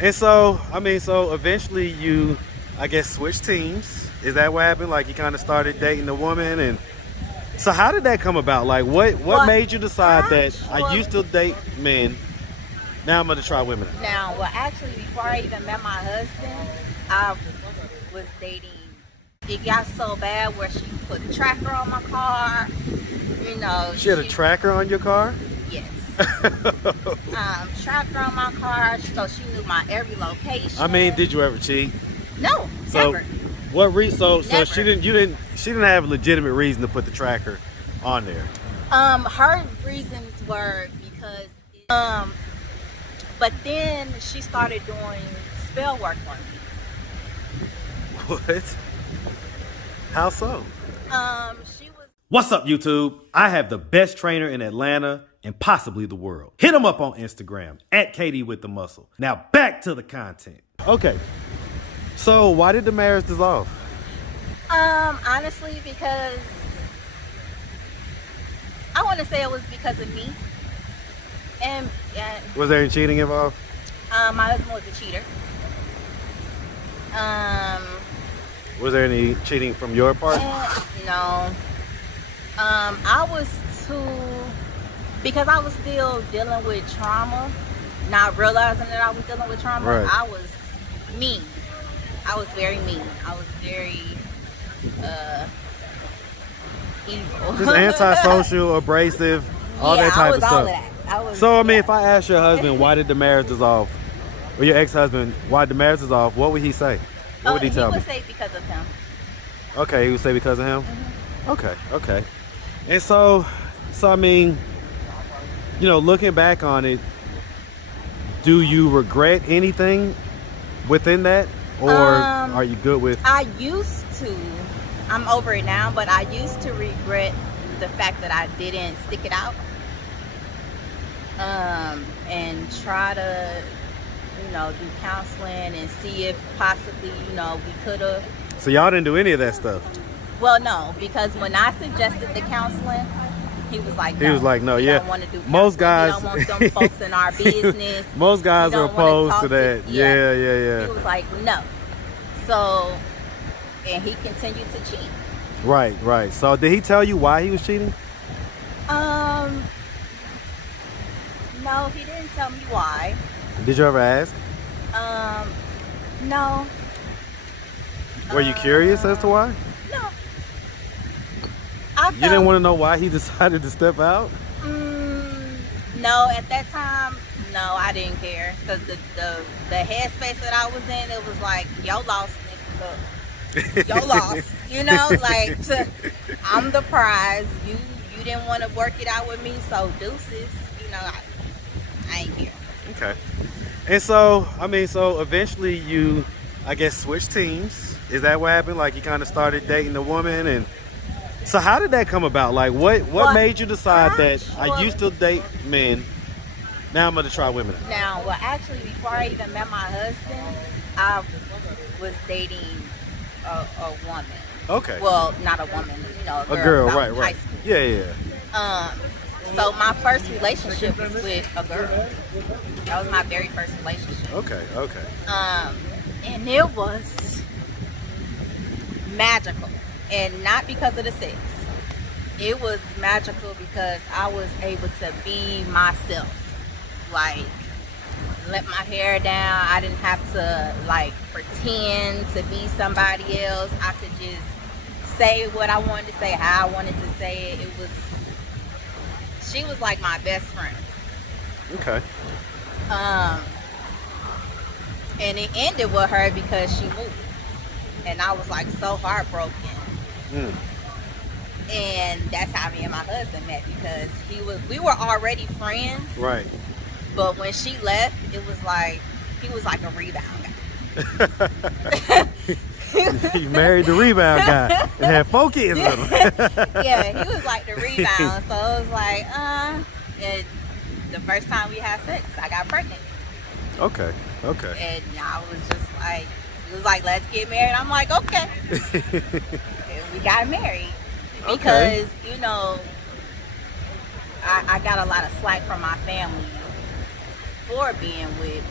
And so, I mean, so eventually you, I guess, switched teams. Is that what happened? Like you kind of started dating the woman, and so how did that come about? Like, what Well, made you decide that I used to date men, now I'm gonna try women? actually, before I even met my husband, I was dating. It got so bad where she put a tracker on my car. You know, She had a tracker on your car? yes. Tracker on my car, so she knew my every location. I mean, did you ever cheat? No, So, never. what reason? So Never. she didn't have a legitimate reason to put the tracker on there. Her reasons were because, but then she started doing spell work on me. What? How so? She was. What's up, YouTube? I have the best trainer in Atlanta and possibly the world. Hit him up on Instagram at Katie with the Muscle. Now back to the content. Okay. So why did the marriage dissolve? Honestly, because I want to say it was because of me. And Was there any cheating involved? my husband was a cheater. Was there any cheating from your part? No. I was too, because I was still dealing with trauma, not realizing that I was dealing with trauma. Right. I was mean. I was very mean. I was very evil. Just antisocial, abrasive, all that type of stuff. All of that. So I mean, if I asked your husband why did the marriage dissolve, or your ex-husband why did the marriage dissolve, what would he say? What would he tell me? He would say because of him. Okay, he would say because of him? Mm-hmm. Okay. And so I mean, you know, looking back on it, do you regret anything within that? Or are you good with? I used to. I'm over it now, but I used to regret the fact that I didn't stick it out. And try to, do counseling and see if possibly, we could have. So y'all didn't do any of that stuff? Well, no, because when I suggested the counseling, he was like, no. He was like, no, we yeah. don't want to do most guys. We don't want them folks in our business. Most guys are opposed to that. Yeah. He was like, no. So, and he continued to cheat. Right. So did he tell you why he was cheating? No, he didn't tell me why. Did you ever ask? No. Were you curious as to why? No. You didn't want to know why he decided to step out? No, at that time, no, I didn't care. Because the headspace that I was in, it was like, yo lost, nigga, look. Yo lost. Like, I'm the prize. You didn't want to work it out with me, so deuces. I ain't care. Okay. And so, I mean, so eventually you, I guess, switched teams. Is that what happened? Like you kind of started dating the woman, and so how did that come about? Like what made you decide that I used to date men, now I'm gonna try women? Actually, before I even met my husband, I was dating a woman. Okay. Well, not a woman, a girl, right. Right. Yeah. So my first relationship was with a girl. That was my very first relationship. Okay. And it was magical, and not because of the sex. It was magical because I was able to be myself. Like, let my hair down. I didn't have to pretend to be somebody else. I could just say what I wanted to say, how I wanted to say it. She was like my best friend. Okay. And it ended with her because she moved, and I was like so heartbroken. And that's how me and my husband met, because we were already friends. Right. But when she left, it was like he was like a rebound guy. You married the rebound guy and had 4 kids with him. Yeah, he was like the rebound. So it was like, and the first time we had sex, I got pregnant. Okay. And I was just like, he was like, let's get married. I'm like, okay. And we got married. Because, I got a lot of slack from my family for being with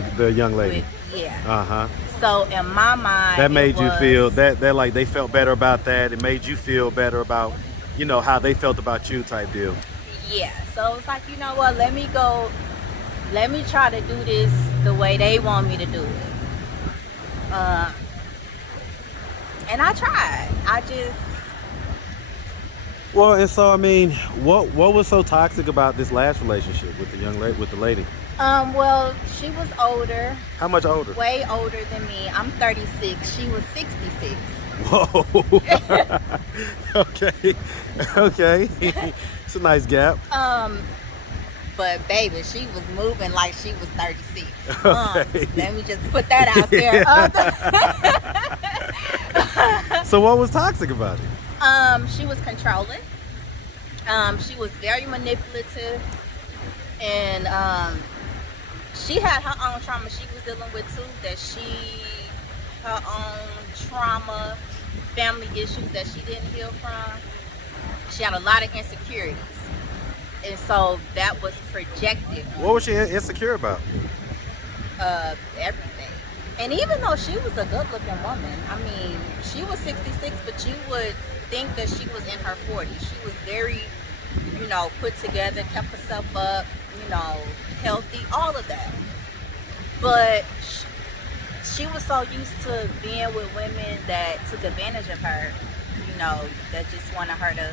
the young lady. Yeah. Uh-huh. So in my mind, That made you feel was, that like they felt better about that. It made you feel better about, how they felt about you type deal. yeah. So it's like, you know what? Let me go. Let me try to do this the way they want me to do it. And I tried. Well, and so I mean, what was so toxic about this last relationship with the young lady, with the lady? Well, she was older, How much older? way older than me. I'm 36. She was 66. Whoa. Okay. Okay. It's a nice gap. But baby, she was moving like she was 36. Okay. Let me just put that out there. So what was toxic about it? She was controlling. She was very manipulative, and she had her own trauma she was dealing with too. Her own trauma, family issues that she didn't heal from. She had a lot of insecurities, and so that was projected. What was she insecure about? Everything. And even though she was a good-looking woman, I mean, she was 66, but you would think that she was in her 40s. She was very, put together, kept herself up, healthy, all of that. But she was so used to being with women that took advantage of her, that just wanted her to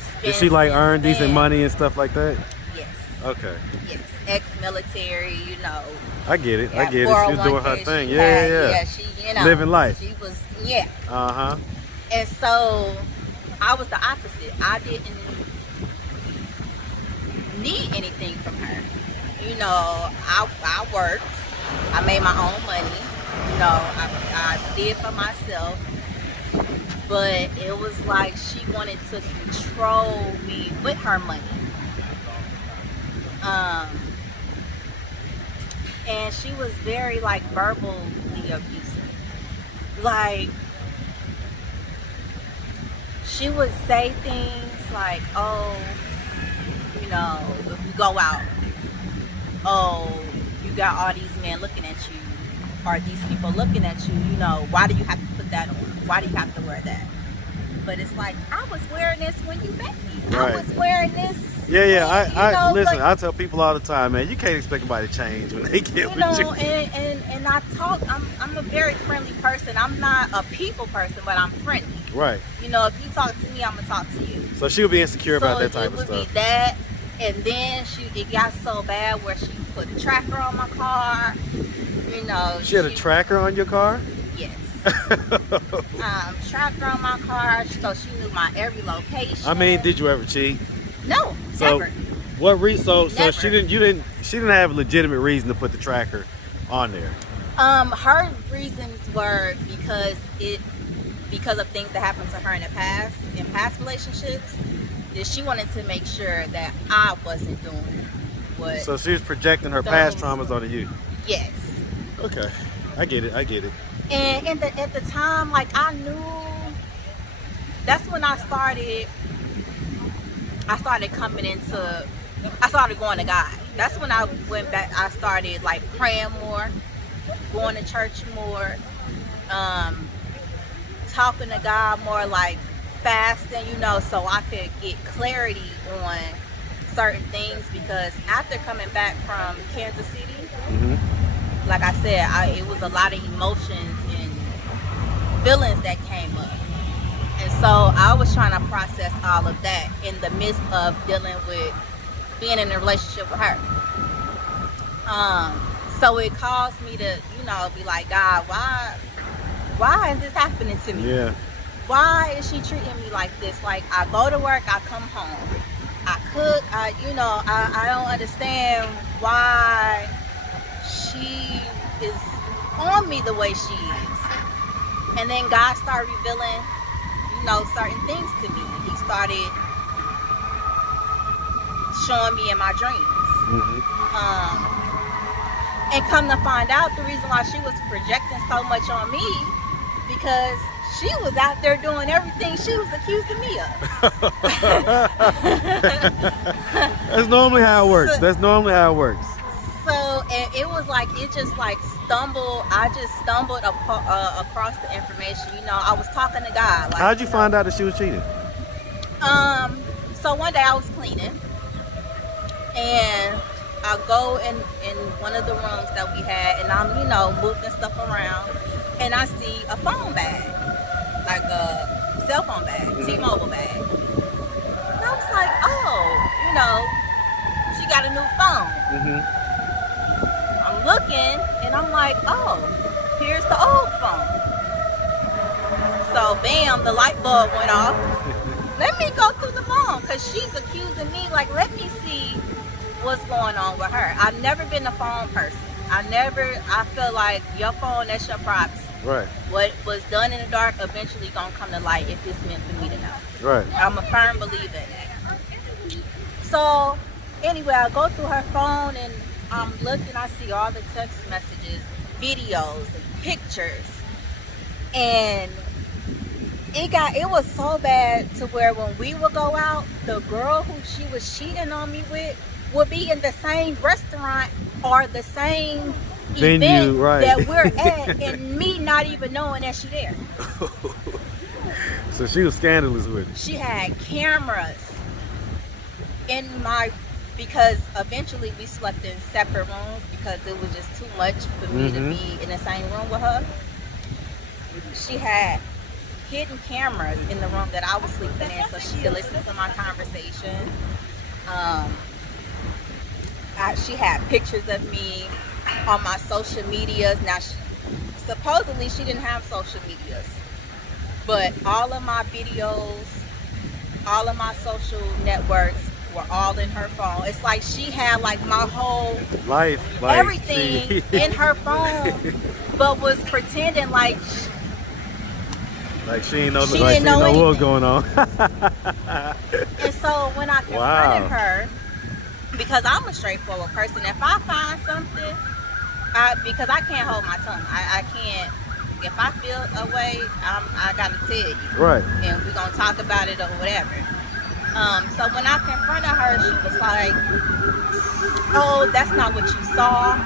spend. Did she earn decent money and stuff like that? Yes. Okay. Yes. Ex-military, I get it. I got get it. She was doing her 401k, thing. she Yeah, had- yeah. Yeah, she, Living life. She was, yeah. Uh-huh. And so I was the opposite. I didn't need anything from her. I worked. I made my own money. I did for myself. But it was like she wanted to control me with her money. And she was very verbally abusive. She would say things like, oh, if you go out, oh, you got all these men looking at you, or these people looking at you, why do you have to put that on? Why do you have to wear that? But it's like, I was wearing this when you met me. Right. I was wearing this. Yeah. I listen. like- I tell people all the time, man, you can't expect anybody to change when they get with you. And I talk. I'm a very friendly person. I'm not a people person, but I'm friendly. Right. If you talk to me, I'm gonna talk to you. So she would be insecure about that So type it of would stuff. be that, and then it got so bad where she put a tracker on my car. She had a tracker on your car? Yes. Tracker on my car, so she knew my every location. I mean, did you ever cheat? No, So never. what reason? So Never. she didn't have a legitimate reason to put the tracker on there. Her reasons were because of things that happened to her in past relationships, that she wanted to make sure that I wasn't doing what. So she was projecting her past Those- traumas onto you. Yes. Okay, I get it. And at the time, I knew. That's when I started going to God. That's when I went back. I started praying more, going to church more, talking to God more, fasting, so I could get clarity on certain things. Because after coming back from Kansas City, like I said, it was a lot of emotions and feelings that came up. And so I was trying to process all of that in the midst of dealing with being in a relationship with her. So it caused me to, be like, God, why is this happening to me? Yeah. Why is she treating me like this? I go to work, I come home, I cook, I don't understand why she is on me the way she is. And then God started revealing, certain things to me. He started showing me in my dreams. And come to find out, the reason why she was projecting so much on me, because she was out there doing everything she was accusing me of. That's normally how it works. So, and it was like it just like I just stumbled across the information. You know, I was talking to God. Like, How'd you find out that she was cheating? So one day I was cleaning, and I go in one of the rooms that we had, and I'm, you know, moving stuff around, and I see a phone bag, like a cell phone bag, T-Mobile bag. And I was like, oh, you know, she got a new phone. I'm looking, and I'm like, oh, here's the old phone. So bam, the light bulb went off. Let me go through the phone, because she's accusing me, like, let me see what's going on with her. I've never been a phone person. I feel like your phone, that's your privacy. Right. What was done in the dark eventually gonna come to light if it's meant for me to know. Right. I'm a firm believer in that. So anyway, I go through her phone, and I'm looking, I see all the text messages, videos, and pictures. And it was so bad to where when we would go out, the girl who she was cheating on me with would be in the same restaurant or the same Venue, event right, that we're at, and me not even knowing that she there. So she was scandalous with it. She had cameras in because eventually we slept in separate rooms because it was just too much for me to be in the same room with her. She had hidden cameras in the room that I was sleeping in, so she could listen to my conversation. She had pictures of me on my social medias. Now, supposedly she didn't have social medias, but all of my videos, all of my social networks were all in her phone. It's like she had like my whole life, like, everything in her phone, but was pretending like she didn't know, she like didn't know what was anything. going on. And so when I confronted her, because I'm a straightforward person, if I find something, because I can't hold my tongue, I can't. If I feel a way, I gotta tell you, Right. and we're gonna talk about it or whatever. So when I confronted her, she was like, oh, that's not what you saw.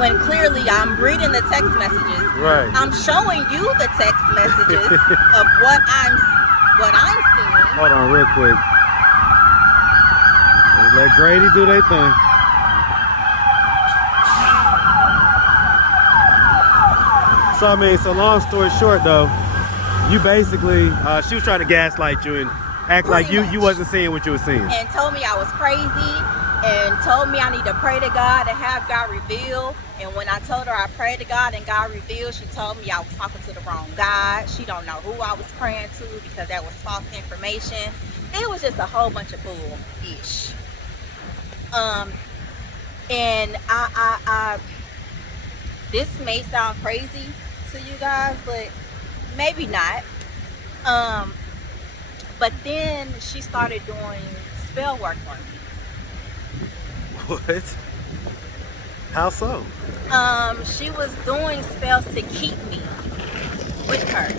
When clearly I'm reading the text messages. Right. I'm showing you the text messages of what I'm seeing. Hold on real quick. Let Grady do their thing. So I mean, so long story short though, you basically, she was trying to gaslight you and act like you wasn't seeing what you were seeing. And told me I was crazy, and told me I need to pray to God and have God reveal. And when I told her I prayed to God and God revealed, she told me I was talking to the wrong God. She don't know who I was praying to because that was false information. It was just a whole bunch of bull-ish. And I this may sound crazy to you guys, but maybe not. But then she started doing spell work on me. What? How so? She was doing spells to keep me with her.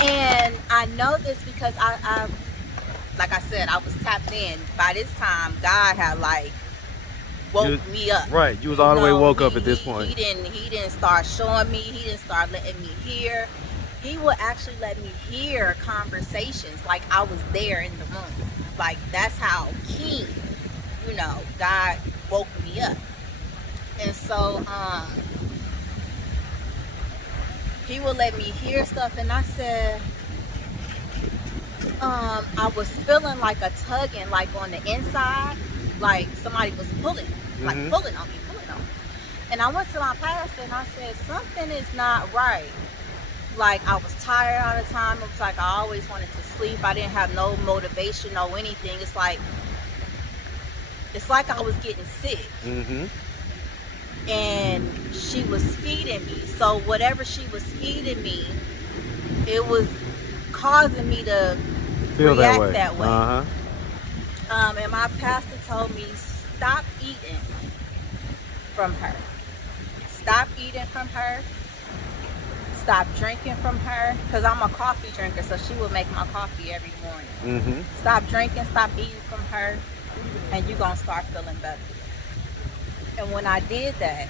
And I know this because I like I said, I was tapped in. By this time, God had like woke me up. Right, you was all the way woke up at this point. He didn't start showing me. He didn't start letting me hear. He would actually let me hear conversations like I was there in the room. Like that's how keen, you know, God woke me up. And so he would let me hear stuff, and I said, I was feeling like a tugging, like on the inside, like somebody was pulling, like pulling on me. And I went to my pastor and I said, something is not right. Like I was tired all the time. It was like I always wanted to sleep. I didn't have no motivation, no anything. It's like I was getting sick. And she was feeding me. So whatever she was feeding me, it was causing me to feel react that way. Uh-huh. And my pastor told me, stop eating from her. Stop eating from her. Stop drinking from her. Because I'm a coffee drinker, so she would make my coffee every morning. Stop drinking, stop eating from her. and you're gonna start feeling better. And when I did that,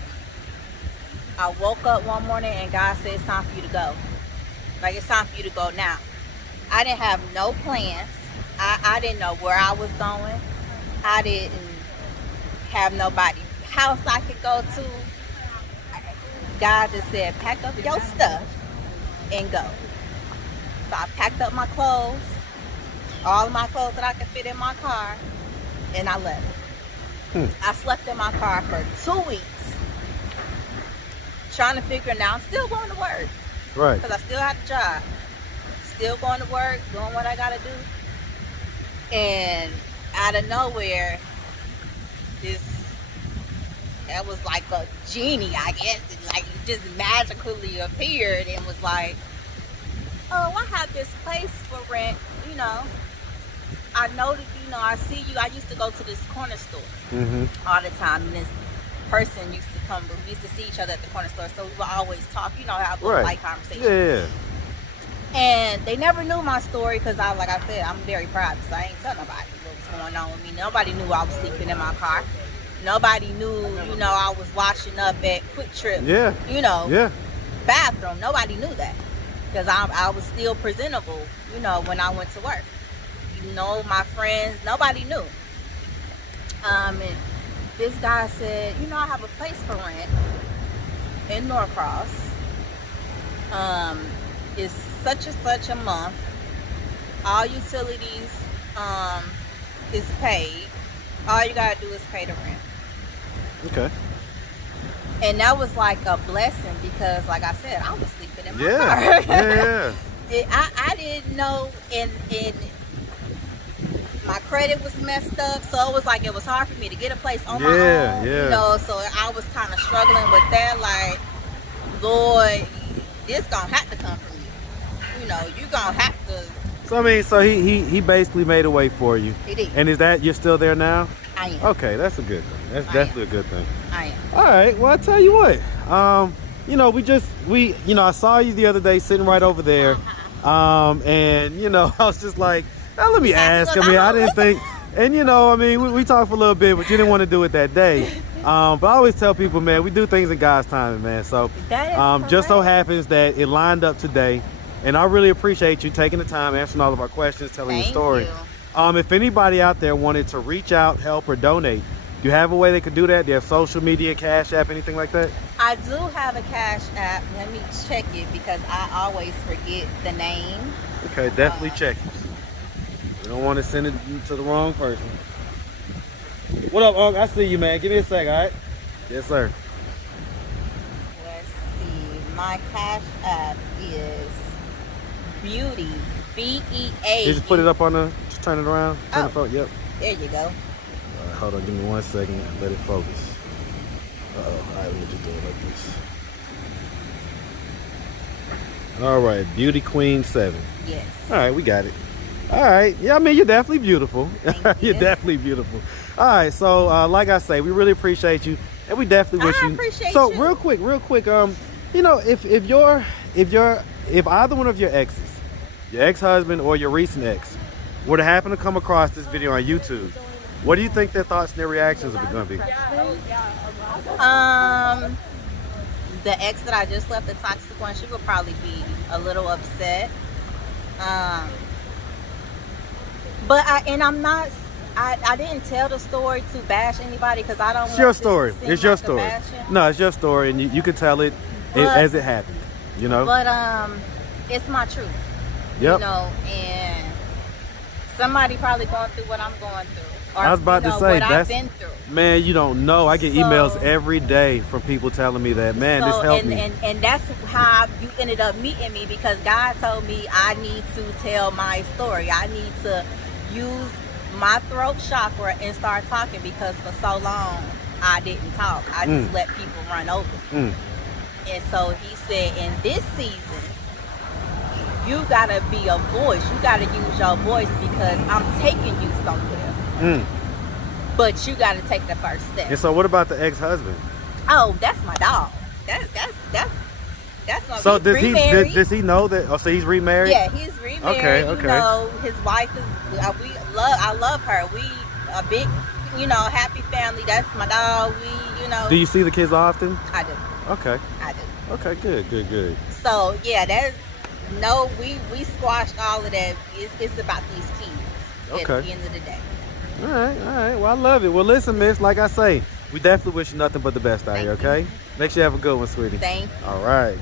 I woke up one morning and God said, it's time for you to go. Like, it's time for you to go now. I didn't have no plans. I didn't know where I was going. I didn't have nobody house I could go to. God just said, pack up your stuff and go. So I packed up my clothes, all of my clothes that I could fit in my car, and I left. I slept in my car for 2 weeks, trying to figure it out. I'm still going to work. Right. Because I still have a job. Still going to work, doing what I got to do. And out of nowhere, that was like a genie, I guess. It just magically appeared and was like, oh, I have this place for rent, I know that, I see you. I used to go to this corner store all the time, and this person used to come, we used to see each other at the corner store, so we would always talk, have those light conversations. Yeah. And they never knew my story because like I said, I'm very private, so I ain't tell nobody what was going on with me. Nobody knew I was sleeping in my car. Nobody knew, I was washing up at Quick Trip. Yeah. Bathroom. Nobody knew that because I was still presentable, when I went to work. My friends, nobody knew. And this guy said, I have a place for rent in Norcross. It's such and such a month. All utilities is paid. All you gotta do is pay the rent. Okay. And that was like a blessing because, like I said, I was sleeping in my car. I didn't know, and my credit was messed up, so it was like it was hard for me to get a place on my own. So I was kind of struggling with that. Like, Lord, this gonna have to come from you. You gonna have to. So he basically made a way for you. He did. And is that you're still there now? I am. Okay, that's a good thing. That's definitely a good thing. I am. All right. Well, I tell you what. I saw you the other day sitting right over there. And I was just like, oh, let me ask. I didn't think. And we talked for a little bit, but you didn't want to do it that day. But I always tell people, man, we do things in God's timing, man. So just so happens that it lined up today. And I really appreciate you taking the time, answering all of our questions, telling your story. If anybody out there wanted to reach out, help, or donate, do you have a way they could do that? Do you have social media, Cash App, anything like that? I do have a Cash App. Let me check it because I always forget the name. Okay, definitely check it. You don't want to send it to the wrong person. What up, Unc? I see you, man. Give me a sec, all right? Yes, sir. Let's see. My Cash App is Beauty, B-E-A. You just put it up on the, just turn it around. Turn the phone. Yep. There you go. All right, hold on, give me 1 second. Let it focus. All right, let me just do it like this. All right, Beauty Queen 7. Yes. All right, we got it. All right. Yeah, I mean, you're definitely beautiful. You're definitely beautiful. All right, so like I say, we really appreciate you, and we definitely wish you. Appreciate so you. real quick, if either one of your exes, your ex-husband or your recent ex, were to happen to come across this video on YouTube, what do you think their thoughts and their reactions are going to be? The ex that I just left, the toxic one, she would probably be a little upset. But I didn't tell the story to bash anybody because I don't. It's your story. It's your story. No, it's your story, and you can tell it as it happened. But it's my truth. Yep. And somebody probably going through what I'm going through. Or, I was about to say, what I've been through. Man, you don't know. I get emails every day from people telling me that, man, this helped me. And that's how you ended up meeting me because God told me I need to tell my story. I need to use my throat chakra and start talking because for so long I didn't talk. I just let people run over me. And so he said, in this season, you gotta be a voice. You gotta use your voice because I'm taking you somewhere. But you gotta take the first step. And so what about the ex-husband? Oh, that's my dog. That's my. So does he know that? Oh, so he's remarried? Yeah, he's remarried. Okay. His wife is. I love her. a big, happy family. That's my dog. Do you see the kids often? I do. Okay. I do. Okay, good. So yeah, we squashed all of that. It's about these kids at the end of the day. All right. Well, I love it. Well, listen, miss, like I say, we definitely wish you nothing but the best out here, Thank you. okay? Make sure you have a good one, sweetie. Thank you. All right.